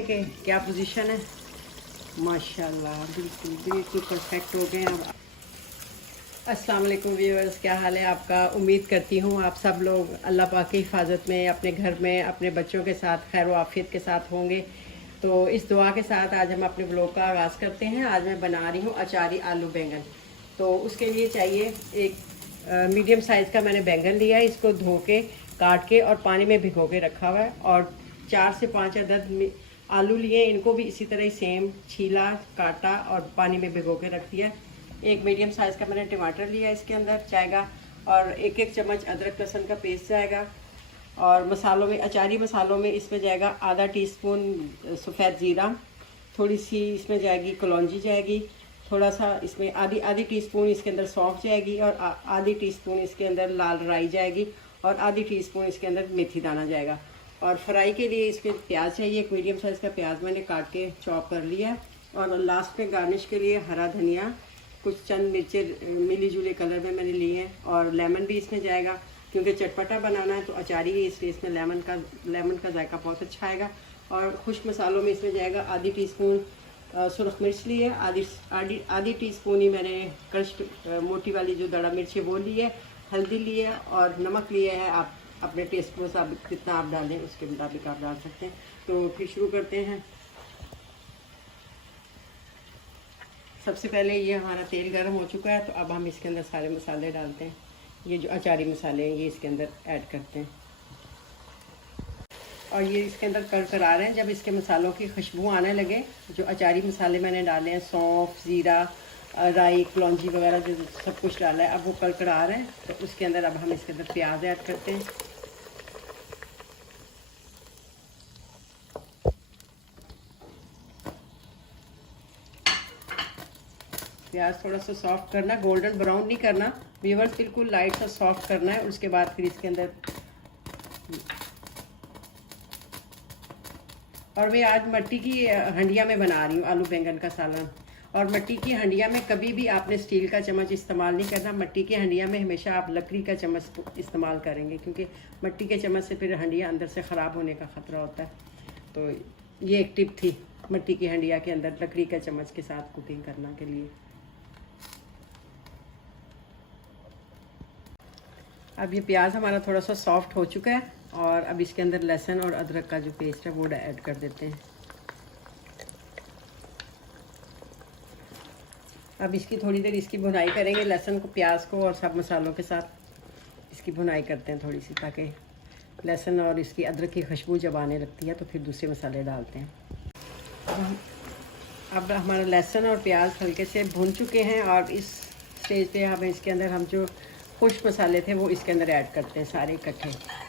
कि क्या पोजीशन है। माशाल्लाह बिल्कुल बिल्कुल परफेक्ट हो गए अब। अस्सलाम वालेकुम व्यूअर्स, क्या हाल है आपका। उम्मीद करती हूँ आप सब लोग अल्लाह पाक की हिफाजत में अपने घर में अपने बच्चों के साथ खैर व आफियत के साथ होंगे। तो इस दुआ के साथ आज हम अपने ब्लॉग का आगाज़ करते हैं। आज मैं बना रही हूँ अचारी आलू बैंगन। तो उसके लिए चाहिए एक मीडियम साइज़ का मैंने बैंगन लिया है। इसको धो के काट के और पानी में भिगो के रखा हुआ है। और 4 से 5 अदद आलू लिए, इनको भी इसी तरह ही सेम छीला काटा और पानी में भिगो के रख दिया। एक मीडियम साइज़ का मैंने टमाटर लिया इसके अंदर जाएगा, और एक एक चम्मच अदरक लहसुन का पेस्ट जाएगा। और मसालों में अचारी मसालों में इसमें जाएगा आधा टीस्पून सफ़ेद ज़ीरा, थोड़ी सी इसमें जाएगी कलौंजी जाएगी, थोड़ा सा इसमें आधी आधी टीस्पून इसके अंदर सौंफ जाएगी, और आधी टीस्पून इसके अंदर लाल राई जाएगी, और आधी टीस्पून इसके अंदर मेथी दाना जाएगा। और फ्राई के लिए इसमें प्याज चाहिए। एक मीडियम साइज़ का प्याज मैंने काट के चॉप कर लिया है। और लास्ट में गार्निश के लिए हरा धनिया, कुछ चंद मिर्चें मिली जुले कलर में मैंने लिए हैं। और लेमन भी इसमें जाएगा, क्योंकि चटपटा बनाना है तो अचारी ही, इसलिए इसमें लेमन का जायका बहुत अच्छा आएगा। और खुश्क मसालों में इसमें जाएगा आधी टीस्पून सुरख मिर्च ली है, आधी टीस्पून ही मैंने क्रश्ड मोटी वाली जो दड़ा मिर्च है वो ली है, हल्दी ली है, और नमक लिया है। आप अपने टेस्ट के मुताबिक कितना आप डालें उसके मुताबिक आप डाल सकते हैं। तो फिर शुरू करते हैं। सबसे पहले ये हमारा तेल गर्म हो चुका है, तो अब हम इसके अंदर सारे मसाले डालते हैं। ये जो अचारी मसाले हैं ये इसके अंदर ऐड करते हैं, और ये इसके अंदर करकरा रहे हैं। जब इसके मसालों की खुशबू आने लगे, जो अचारी मसाले मैंने डाले हैं, सौंफ, ज़ीरा, राई, कलौंजी वगैरह जो सब कुछ डाला है, अब वो करकरा रहे हैं, तो उसके अंदर अब हम इसके अंदर प्याज ऐड करते हैं। प्याज थोड़ा सा सॉफ्ट करना, गोल्डन ब्राउन नहीं करना व्यूअर्स, बिल्कुल लाइट सा सॉफ्ट करना है। उसके बाद फिर इसके अंदर, और मैं आज मिट्टी की हंडिया में बना रही हूँ आलू बैंगन का सालन। और मिट्टी की हंडिया में कभी भी आपने स्टील का चम्मच इस्तेमाल नहीं करना। मिट्टी की हंडिया में हमेशा आप लकड़ी का चम्मच इस्तेमाल करेंगे, क्योंकि मिट्टी के चम्मच से फिर हंडिया अंदर से ख़राब होने का ख़तरा होता है। तो ये एक टिप थी मिट्टी की हंडिया के अंदर लकड़ी का चम्मच के साथ कुकिंग करना के लिए। अब ये प्याज हमारा थोड़ा सा सॉफ्ट हो चुका है, और अब इसके अंदर लहसुन और अदरक का जो पेस्ट है वो ऐड कर देते हैं। अब इसकी थोड़ी देर इसकी भुनाई करेंगे, लहसुन को, प्याज को और सब मसालों के साथ इसकी भुनाई करते हैं थोड़ी सी, ताकि लहसुन और इसकी अदरक की खुशबू जब आने लगती है तो फिर दूसरे मसाले डालते हैं। अब हमारा लहसुन और प्याज हल्के से भून चुके हैं, और इस स्टेज पे हम इसके अंदर हम जो खुश्क मसाले थे वो इसके अंदर ऐड करते हैं सारे इकट्ठे।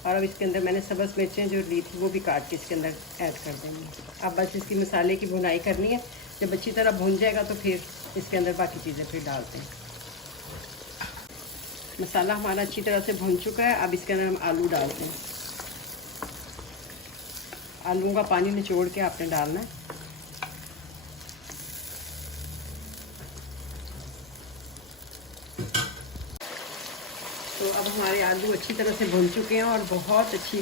और अब इसके अंदर मैंने सब्ज़ मिर्चें जो ली थी वो भी काट के इसके अंदर ऐड कर देंगे। अब बस इसकी मसाले की भुनाई करनी है। जब अच्छी तरह भुन जाएगा तो फिर इसके अंदर बाकी चीज़ें फिर डालते हैं। मसाला हमारा अच्छी तरह से भुन चुका है। अब इसके अंदर हम आलू डालते हैं। आलूओं का पानी निचोड़ के आपने डालना है। तो अब हमारे आलू अच्छी तरह से भुन चुके हैं और बहुत अच्छी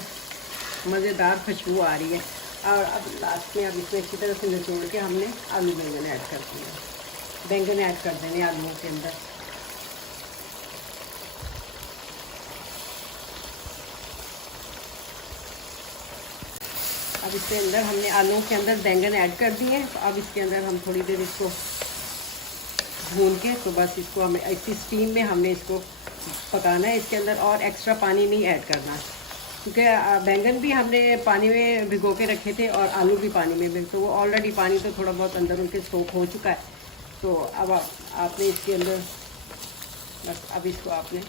मज़ेदार खुशबू आ रही है। और अब लास्ट में अब इसमें अच्छी तरह से निचोड़ के हमने आलू बैंगन ऐड कर दिया। बैंगन ऐड कर देंगे आलूओं के अंदर। अब इसके अंदर हमने आलूओं के अंदर बैंगन ऐड कर दिए हैं। तो अब इसके अंदर हम थोड़ी देर इसको भून के, तो बस इसको हमें इसी स्टीम में हमने इसको पकाना है। इसके अंदर और एक्स्ट्रा पानी नहीं ऐड करना है, क्योंकि बैंगन भी हमने पानी में भिगो के रखे थे और आलू भी पानी में, तो वो ऑलरेडी पानी तो थोड़ा बहुत अंदर उनके सोख हो चुका है। तो अब आपने इसके अंदर बस अब इसको आपने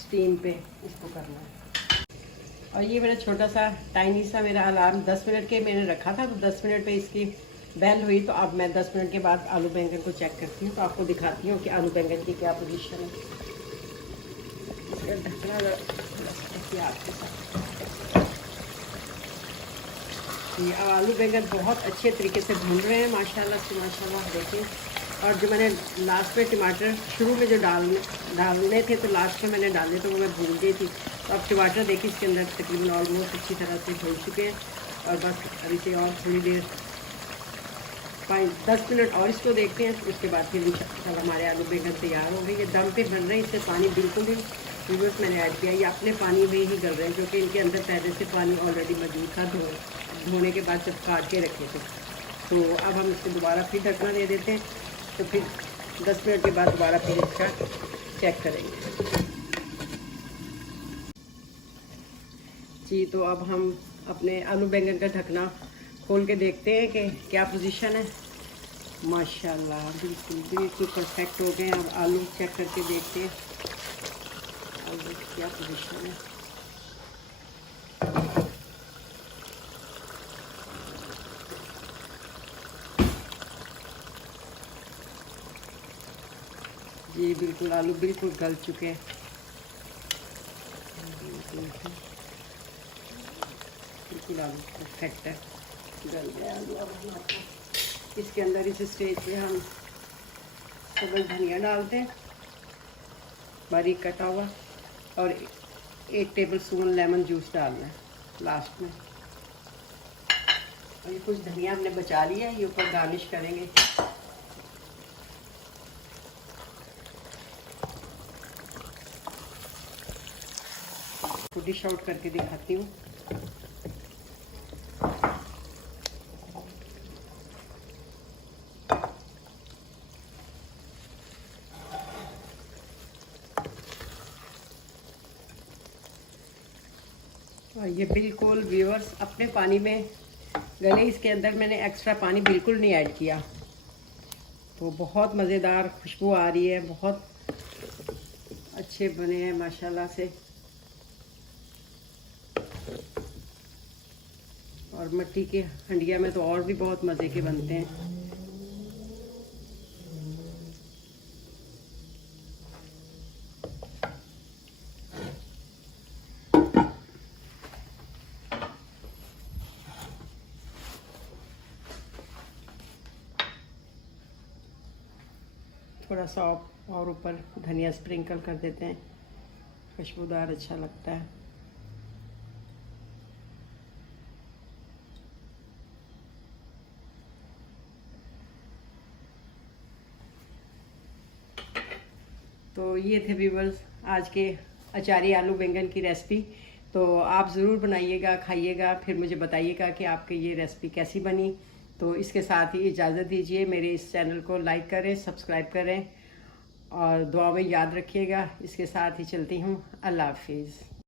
स्टीम पे इसको करना है। और ये मेरा छोटा सा टाइनी सा मेरा अलार्म 10 मिनट के मैंने रखा था, तो 10 मिनट पे इसकी बेल हुई तो अब मैं 10 मिनट के बाद आलू बैंगन को चेक करती हूँ, तो आपको दिखाती हूँ कि आलू बैंगन की क्या पोजीशन है। इसका ढकना आपके साथ ये आलू बैंगन बहुत अच्छे तरीके से भून रहे हैं माशाल्लाह से माशाल्लाह। देखिए, और जो मैंने लास्ट में टमाटर शुरू में जो डालने थे तो लास्ट में मैंने डाले तो वो मैं भूल गई थी। तो अब टमाटर देखिए इसके अंदर तकरीबन ऑलमोस्ट अच्छी तरह से भून चुके हैं। और बस अभी से और थोड़ी देर 5-10 मिनट और इसको देखते हैं, उसके बाद फिर इंशाल्लाह हमारे आलू बैंगन तैयार हो गए। ये दम पे बन रहे हैं, इससे पानी बिल्कुल भी रिवर्स मैंने ऐड किया, ये अपने पानी में ही गल रहे हैं, क्योंकि इनके अंदर पहले से पानी ऑलरेडी मौजूद था धोने के बाद जब काट के रखे थे। तो अब हम इसको दोबारा फिर ढकना दे देते हैं, तो फिर 10 मिनट के बाद दोबारा फिर इसका चेक करेंगे जी। तो अब हम अपने आलू बैंगन का ढकना खोल के देखते हैं कि क्या पोजीशन है। माशाल्लाह बिल्कुल बिल्कुल परफेक्ट हो गए। अब आलू चेक करके देखते हैं आलू क्या पोजीशन है। जी बिल्कुल आलू बिल्कुल गल चुके हैं। बिल्कुल आलू परफेक्ट है, गल गया आलू। अब हम आपको इसके अंदर इस स्टेज पे हम सब्ज़ धनिया डालते हैं बारीक कटा हुआ, और 1 टेबल स्पून लेमन जूस डालना है लास्ट में। और ये कुछ धनिया हमने बचा लिया है, ये ऊपर गार्निश करेंगे। डिश आउट करके दिखाती हूँ। और ये बिल्कुल व्यूअर्स अपने पानी में गले, इसके अंदर मैंने एक्स्ट्रा पानी बिल्कुल नहीं ऐड किया। तो बहुत मज़ेदार खुशबू आ रही है, बहुत अच्छे बने हैं माशाल्लाह से। और मिट्टी के हंडिया में तो और भी बहुत मज़े के बनते हैं। थोड़ा सा और ऊपर धनिया स्प्रिंकल कर देते हैं, खुशबूदार अच्छा लगता है। तो ये थे व्यूअर्स आज के अचारी आलू बैंगन की रेसिपी। तो आप ज़रूर बनाइएगा, खाइएगा, फिर मुझे बताइएगा कि आपकी ये रेसिपी कैसी बनी। तो इसके साथ ही इजाज़त दीजिए, मेरे इस चैनल को लाइक करें, सब्सक्राइब करें और दुआ में याद रखिएगा। इसके साथ ही चलती हूँ। अल्लाह हाफिज़।